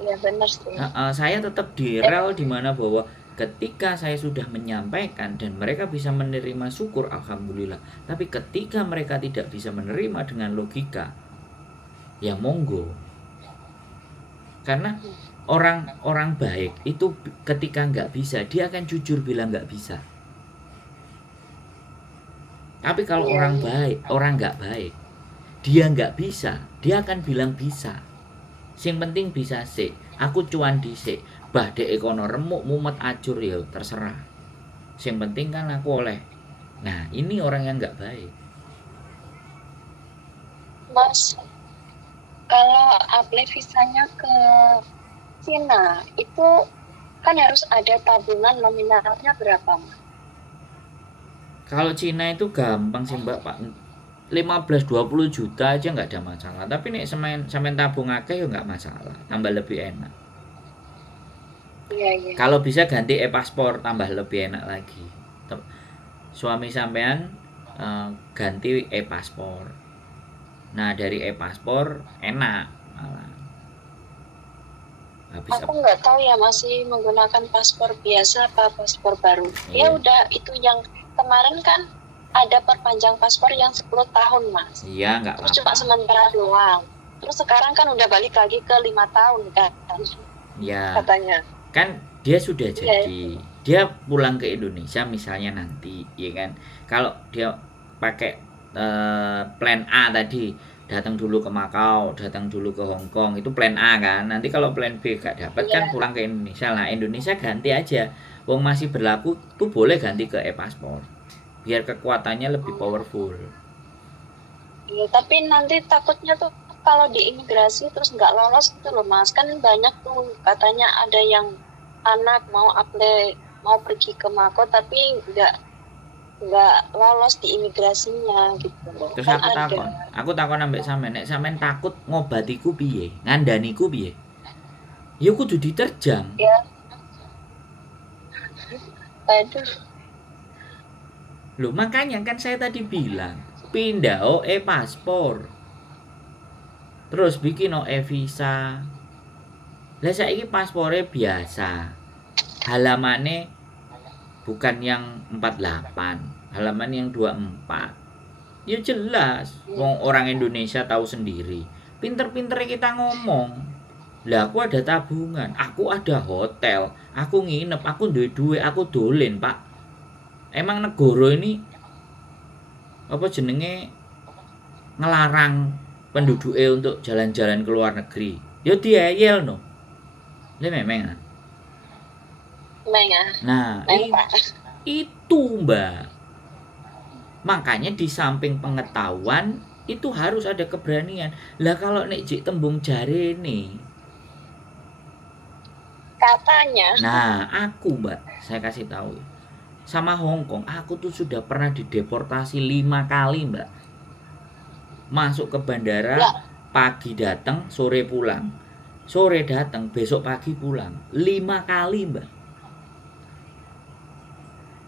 Iya benar sih. saya tetap di rel dimana bahwa ketika saya sudah menyampaikan dan mereka bisa menerima, syukur alhamdulillah. Tapi ketika mereka tidak bisa menerima dengan logika, ya monggo. Karena orang baik itu ketika nggak bisa, dia akan jujur bilang nggak bisa. Tapi kalau orang nggak baik, dia nggak bisa, dia akan bilang bisa. Sing penting bisa sih, aku cuan dhisik, bah dek kono remuk mumet acur ya terserah. Sing penting kan aku oleh. Nah, ini orang yang nggak baik. Mas, kalau apply visanya ke Cina itu kan harus ada tabungan nominalnya berapa, Mas? Kalau Cina itu gampang sih, Mbak, Pak. 15-20 juta aja nggak ada masalah. Tapi nek sampean tabung akeh ya nggak masalah, tambah lebih enak. Iya. Kalau bisa ganti e-paspor, tambah lebih enak lagi. Suami sampean ganti e-paspor. Nah, dari e-paspor enak malah. Aku nggak tahu ya, masih menggunakan paspor biasa apa paspor baru. Iya. Ya udah, itu yang kemarin kan ada perpanjang paspor yang 10 tahun, Mas. Iya, nggak Terus apa-apa. cuma sementara doang. Terus sekarang kan udah balik lagi ke 5 tahun kan. Iya. Katanya. Kan dia sudah Iya. jadi, dia pulang ke Indonesia misalnya nanti, ya kan. Kalau dia pakai plan A tadi, datang dulu ke Makau, datang dulu ke Hong Kong, itu plan A kan. Nanti kalau plan B gak dapat kan Iya. pulang ke Indonesia. Nah, Indonesia ganti aja. Wong masih berlaku tuh boleh ganti ke e-paspor. Biar kekuatannya lebih powerful. Iya, tapi nanti takutnya tuh kalau di imigrasi terus nggak lolos gitu loh Mas. Kan banyak tuh katanya ada yang anak mau apply mau pergi ke Mako tapi nggak lolos di imigrasinya gitu loh. Terus Kan aku ada. takon ambek sampean, nek sampean takut ngobatiku piye? Ngandaniku piye? Ya kudu diterjang. Ya, aduh. Loh, makanya kan saya tadi bilang, pindah e-paspor. Terus bikin e-visa. Lah saiki paspore biasa. Halamannya bukan yang 48, halaman yang 24. Ya jelas, wong orang Indonesia tahu sendiri. Pinter-pinter kita ngomong. Lah aku ada tabungan, aku ada hotel, aku nginep, aku duwe-duwe, aku dolen, Pak. Emang negara ini apa jenenge ngelarang penduduknya untuk jalan-jalan ke luar negeri? Ya diayel no. Lah memang. Memang ya. Nah, Memang, Pak. itu Mbak. Makanya di samping pengetahuan itu harus ada keberanian. Lah kalau nek jik tembung jare nih. Katanya. Nah, aku Mbak, saya kasih tahu. Sama Hong Kong, aku tuh sudah pernah dideportasi 5 kali Mbak. Masuk ke bandara, Ya, pagi datang, sore pulang. Sore datang, besok pagi pulang. 5 kali Mbak.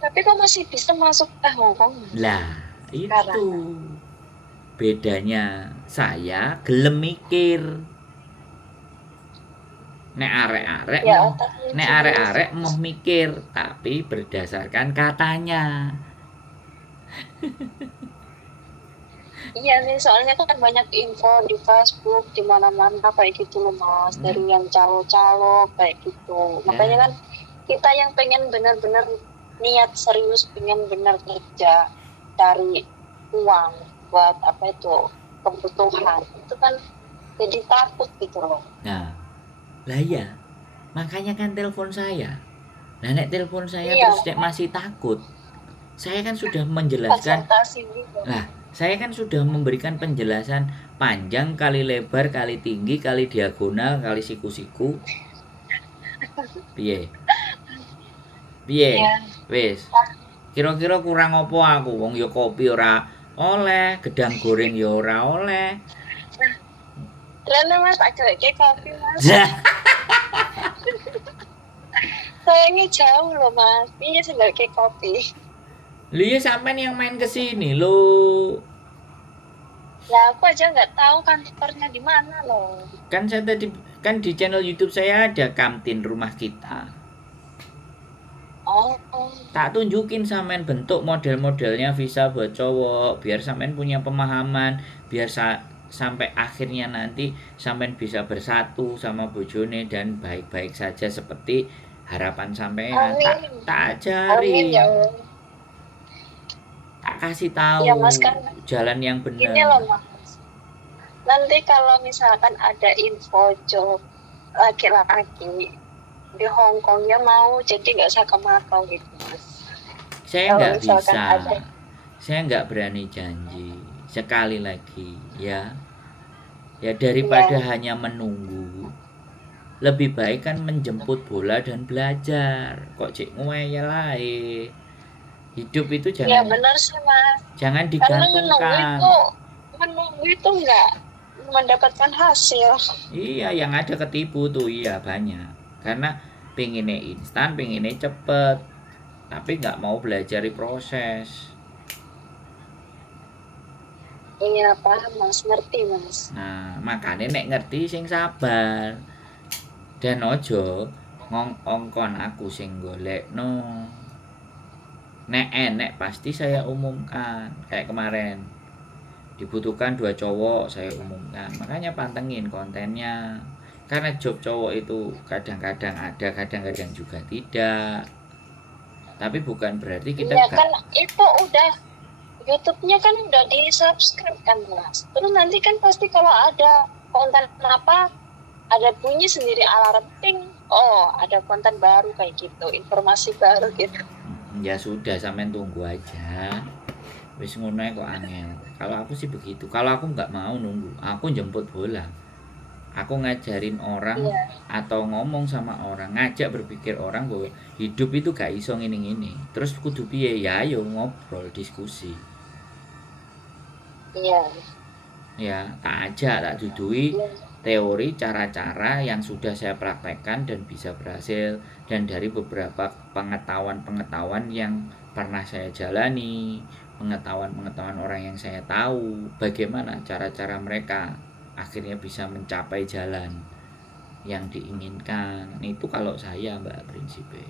tapi kok masih bisa masuk ke Hong Kong Lah, itu sekarang? bedanya saya gelem mikir. Nek arek-arek Ya, mau otaknya nek genius. arek-arek mau mikir tapi berdasarkan katanya. Iya nih, soalnya kan banyak info di Facebook di mana-mana kayak gitu loh Mas, dari yang calo-calo kayak gitu. Makanya Ya, kan kita yang pengen benar-benar niat serius pengen benar kerja cari uang buat apa itu kebutuhan itu kan jadi takut gitu loh. nah, lah ya. Makanya kan telepon saya. Nah, nek telepon saya Iya, terus nek masih takut. Saya kan sudah menjelaskan. konsultasi gitu. Nah, saya kan sudah memberikan penjelasan panjang kali lebar kali tinggi kali diagonal kali siku-siku. Piye? Piye? Iya. Wis. Kira-kira kurang apa aku? Wong ya kopi ora oleh, gedang goreng ya ora oleh. Ternyata Mas agak kayak kopi Mas. Sayangnya jauh loh Mas. Iya sih nggak kayak kopi. Liya sampean yang main ke sini lo. Ya aku aja nggak tahu kantornya di mana loh. Kan saya tadi kan di channel YouTube saya ada kantin rumah kita. Oh, Tak tunjukin sampean bentuk model-modelnya visa buat cowok biar sampean punya pemahaman, biar sampai akhirnya nanti sampean bisa bersatu sama bojone dan baik-baik saja seperti harapan sampean. Tak amin. tak Amin ya ajarin, Allah. tak kasih Ya tahu Mas kan jalan yang gini benar. loh Mas. Nanti kalau misalkan ada info job laki-laki di Hong Kong ya mau jadi nggak usah ke Makau gitu Mas. Saya Kalau nggak misalkan bisa, ada. saya nggak berani janji. Sekali lagi, ya, ya Iya. daripada hanya menunggu. Lebih baik kan menjemput bola dan belajar. Kok cik ngeyel ae. Hidup itu Iya benar sih Mas. jangan Karena digantungkan. menunggu itu nggak mendapatkan hasil. Iya, yang ada ketipu tuh, iya banyak. Karena pengennya instan, pengennya cepet, tapi nggak mau belajar proses. Iya paham Mas, ngerti Mas. Nah, makanya nek ngerti sing sabar. Dan ojo ngongkon aku sing golekno. Nek enek pasti saya umumkan. Kayak kemarin. Dibutuhkan 2 cowok, saya umumkan. Makanya pantengin kontennya. Karena job cowok itu kadang-kadang ada, kadang-kadang juga tidak. Tapi bukan berarti kita Iya kan itu udah YouTube-nya kan udah di subscribe kan Mas. Terus nanti kan pasti kalau ada konten apa, ada bunyi sendiri alarm ting. Oh ada konten baru kayak gitu, informasi baru gitu. Ya sudah, sampean tunggu aja. Wis ngono ae kok angel. Kalau aku sih begitu. Kalau aku nggak mau nunggu, aku jemput bola. Aku ngajarin orang Iya, atau ngomong sama orang, ngajak berpikir orang bahwa hidup itu gak iso ngini-ngini. Terus kudu piye? Ya ayo ngobrol, diskusi. iya, Ya, tak ajak, tak dudui iya. teori, cara-cara yang sudah saya praktekkan dan bisa berhasil, dan dari beberapa pengetahuan-pengetahuan yang pernah saya jalani, pengetahuan-pengetahuan orang yang saya tahu, bagaimana cara-cara mereka akhirnya bisa mencapai jalan yang diinginkan. Itu kalau saya, Mbak, prinsipnya.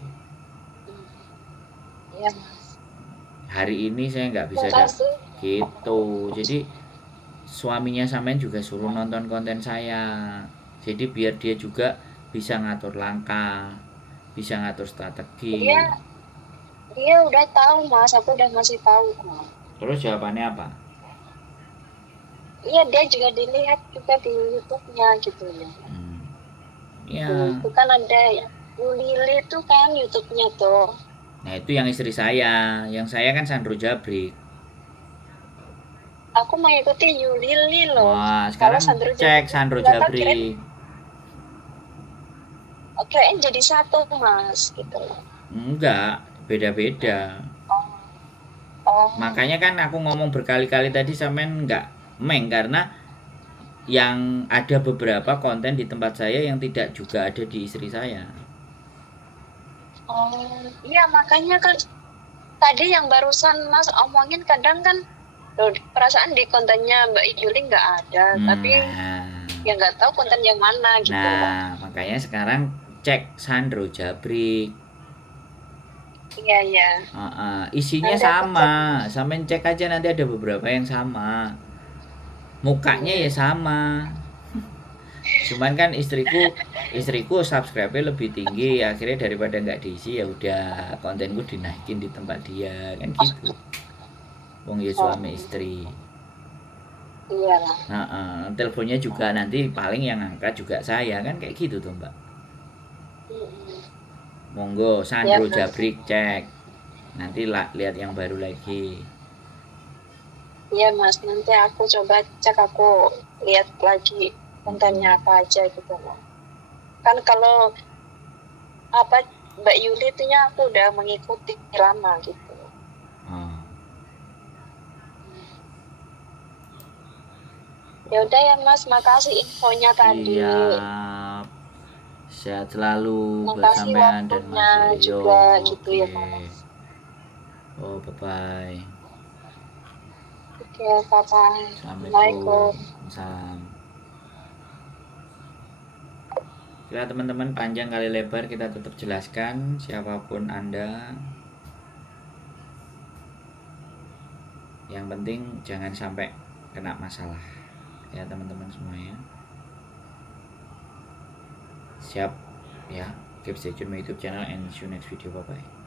Iya Mas. Hari ini saya nggak bisa Makasih. gitu. Jadi suaminya sampean juga suruh nonton konten saya. Jadi biar dia juga bisa ngatur langkah, bisa ngatur strategi. Dia dia udah tahu Mas, aku udah masih tahu kok. Terus jawabannya apa? Iya dia juga dilihat juga di YouTube-nya gitu ya. Hmm, Itu ya. kan ada ya. Bu Lili itu kan YouTube-nya tuh. Nah, itu yang istri saya. Yang saya kan Sandro Jabrik. Aku mengikuti Yulili loh. Wah, Kalau sekarang Sandro cek Jabrik Sandro nggak tahu kirain, Jabrik. kirain jadi satu Mas gitu. Enggak, beda-beda. Oh, oh, Makanya kan aku ngomong berkali-kali tadi sampean enggak meng, karena yang ada beberapa konten di tempat saya yang tidak juga ada di istri saya. oh, iya makanya kan tadi yang barusan Mas omongin kadang kan loh, perasaan di kontennya Mbak Yuli nggak ada, tapi Nah, ya nggak tahu konten yang mana gitu loh. makanya sekarang cek Sandro Jabrik. Iya iya. Isinya Nanti aku cek. sama, sampean cek aja, nanti ada beberapa yang sama. Mukanya ya sama. Cuman kan istriku subscribe-nya lebih tinggi, akhirnya daripada nggak diisi ya udah kontenku dinaikin di tempat dia kan gitu. Wong ya Oh, suami istri. iya lah. Teleponnya juga nanti paling yang angkat juga saya kan kayak gitu tuh Mbak. Mm-mm. Monggo Ya Sandro Mas. Jabrik cek. Nanti lihat yang baru lagi. Iya Mas, nanti aku coba cek, aku lihat lagi kontennya apa aja gitu loh. Kan kalau apa Mbak Yuli itu nya aku udah mengikuti lama gitu. Oh, Ya udah ya Mas, makasih infonya tadi. siap. Sehat selalu buat Makasih sampean dan waktunya Mas Yo. juga gitu Oke. ya Mas. Oh, bye bye. Oke, bye-bye. Assalamualaikum. Assalamualaikum. Salam. Kira teman-teman panjang kali lebar kita tetap jelaskan siapapun Anda. Yang penting jangan sampai kena masalah. Ya teman-teman semuanya. Siap ya. Keep stay tune my YouTube channel and see you next video. Bye bye.